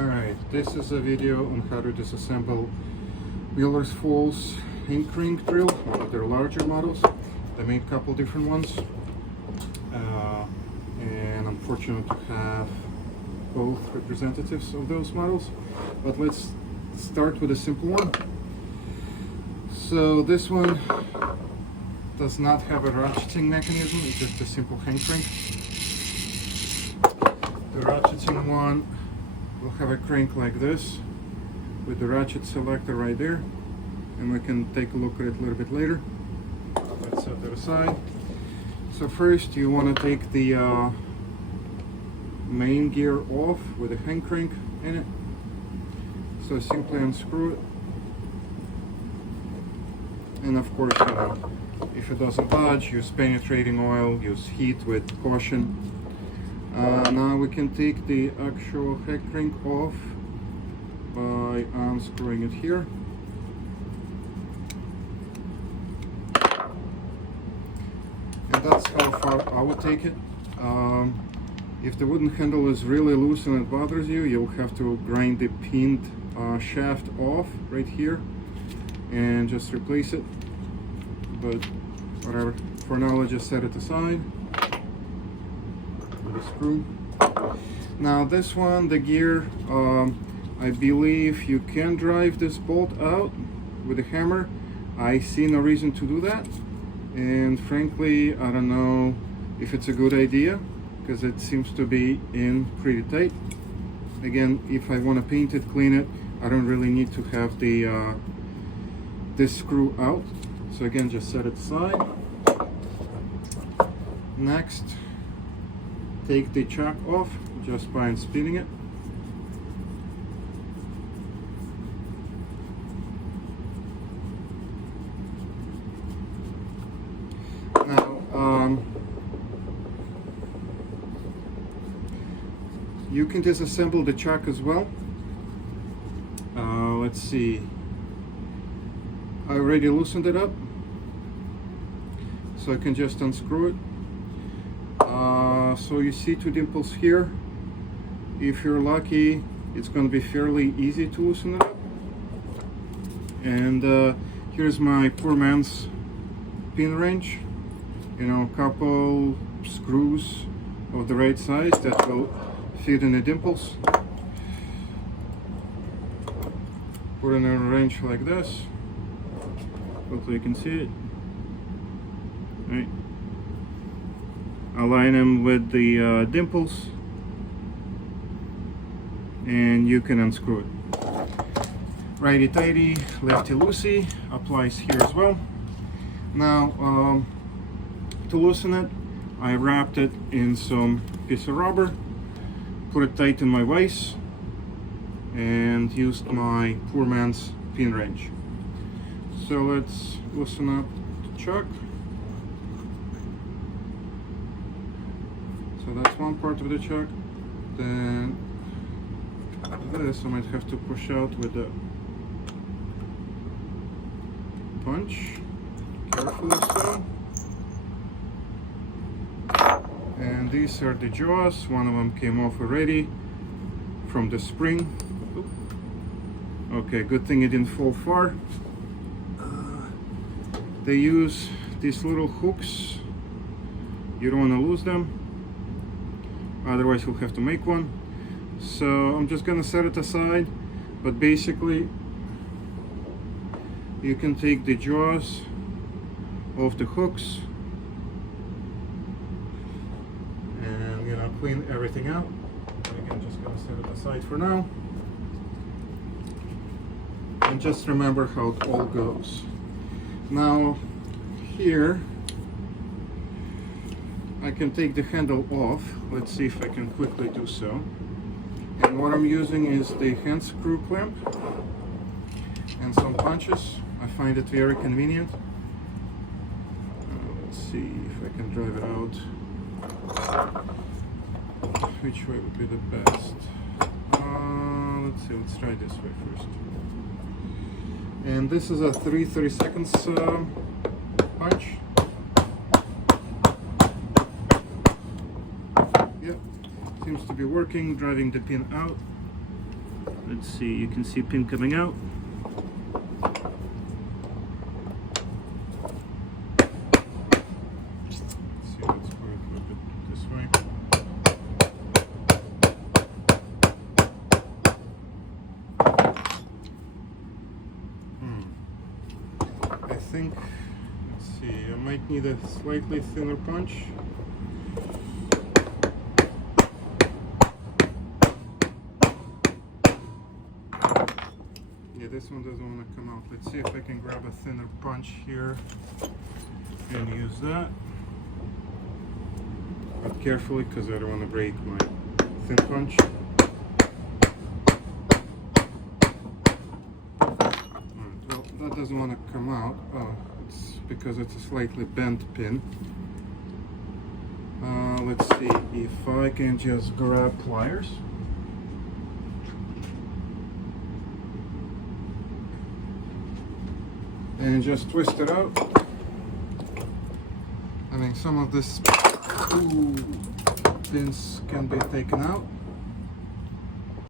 Alright, this is a video on how to disassemble Millers Falls ink ring drill, one of their larger models. They made a couple different ones, and I'm fortunate to have both representatives of those models. But let's start with a simple one. So this one does not have a ratcheting mechanism, it's just a simple hand crank. The ratcheting one will have a crank like this with the ratchet selector right there, and we can take a look at it a little bit later. Let's set that aside. So first you want to take the main gear off with a hand crank in it. So simply unscrew it, and of course, if it doesn't budge, use penetrating oil, use heat with caution. Now we can take the actual head crank off by unscrewing it here. And that's how far I would take it. If the wooden handle is really loose and it bothers you, you'll have to grind the pinned shaft off right here and just replace it. But whatever, for now let's just set it aside. The screw. Now this one, the gear, I believe you can drive this bolt out with a hammer. I see no reason to do that, and frankly I don't know if it's a good idea because it seems to be in pretty tight. Again, if I want to paint it, clean it, I don't really need to have the this screw out. So again, just set it aside. Next, take the chuck off just by spinning it. Now, you can disassemble the chuck as well. Let's see. I already loosened it up, so I can just unscrew it. So you see two dimples here. If you're lucky, it's going to be fairly easy to loosen it up. And here's my poor man's pin wrench. You know, a couple screws of the right size that will fit in the dimples. Put in a wrench like this. Hopefully you can see it. Right. Align them with the dimples, and you can unscrew it. Righty tighty, lefty loosey applies here as well. Now, to loosen it, I wrapped it in some piece of rubber, put it tight in my vise, and used my poor man's pin wrench. So let's loosen up the chuck. So that's one part of the chuck. Then this I might have to push out with the punch, carefully so. And these are the jaws. One of them came off already from the spring. Okay, good thing it didn't fall far. They use these little hooks. You don't want to lose them, otherwise you'll have to make one. So I'm just gonna set it aside, but basically you can take the jaws off the hooks and, you know, clean everything out. Again, just gonna set it aside for now, and just remember how it all goes. Now here I can take the handle off. Let's see if I can quickly do so. And what I'm using is the hand screw clamp and some punches. I find it very convenient. Let's see if I can drive it out. Which way would be the best? Let's see, let's try this way first. And this is a 3/32 punch. Yep, seems to be working, driving the pin out. Let's see, you can see pin coming out. Let's see, let's put it a little bit this way. I think, let's see, I might need a slightly thinner punch. Yeah, this one doesn't want to come out. Let's see if I can grab a thinner punch here and use that. But carefully, because I don't want to break my thin punch. Well, that doesn't want to come out. Oh, it's because it's a slightly bent pin. Let's see if I can just grab pliers. And just twist it out. I mean, some of this pins can be taken out.